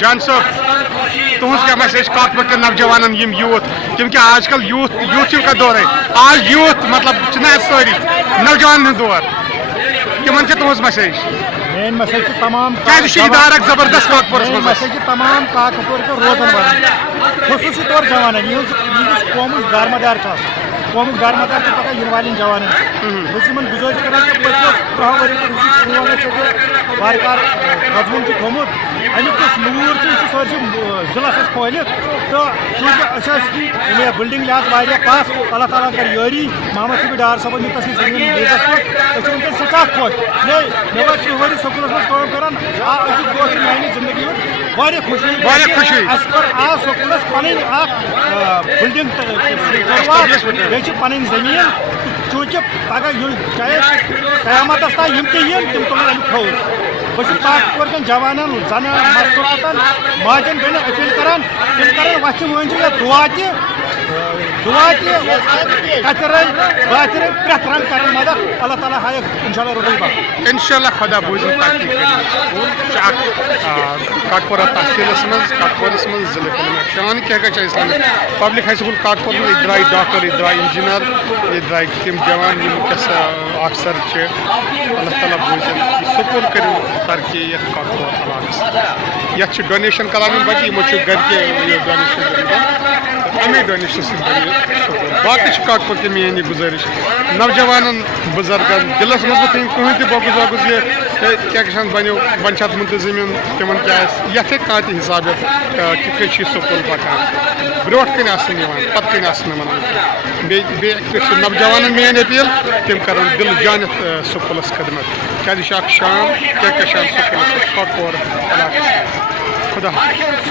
جان صاحب تہذ کیا میسیج کت پہ نوجوان یوتھ کیونکہ آج کل یوتھ کا دور ہے آج یوتھ مطلب ساری نوجوان ہند دور تمن تہذ میسیج مین میسیج تمام ادارہ زبردست کاکپورس میسیج تمام کاکپور کے روزن والن خصوصی طور جوانن یہ قومک دارمدار قومک دارمدار کی پتہ ین والن جوانن بہت گزارش کران کہ پچھلے 10 ؤری وارکار مضمون تھومت امیک یس نور سارے ضلع پھہلت تو چونکہ بلڈنگ لحاظ واریاہ پاس اللہ تعالیٰ کر یاری محمد شفیع ڈار صاحب نیت زمین میزس پہ ونکس سٹھا خوش مے ؤری سکولس مز کام کران اکیک دۄہ میانہ زندگی ہند واریاہ خوشی اس پر آ سکولس پن بلڈنگ بیٚیہِ پن زمین چونکہ پگہ چاہے قیامتس تام تم تلن امیک حوص بہت کاکپور کن جوانن زن مستوراتن ماجن بیٚنٮ۪ن اپیل کران تم کرن وتھِ مٲنزِ دعا کتر باتر پرٛٮ۪تھ رنگ کرن مدد اللہ تعالیٰ ہایک انشاءاللہ روزی بخش انشاءاللہ خدا بوزن کاکپورہ تحصیلس مز کاکپورس مز ضلع شان کیا اسلامک پبلک ہائی سکول کاکپور یہ درائے ڈاکٹر یہ درائے انجینئر یہ درائے تم جوان ونکس افسر اللہ تعالیٰ بوزن سکول کرو ترقی یتھ کاکپور علاقس یتھ ڈونیشن کران بچہ یمو گرکے ڈونیشن امی ڈونیشن سکول باقی کاکپور کی میری گزارش نوجوان بزرگن دلس مز تھین کہیں تہ بوگز ووگز یہ کیا بنو ون منتظم تمن کیا یتھے کھانا تہ حساب کت سکول پکان بروٹ کن پتہ کن بیٚیہِ نوجوان میٲنۍ اپیل تم کرن دل جانت سکولس خدمت کیا شام کیا شام سکولس کاکپور علاقس خدا حافظ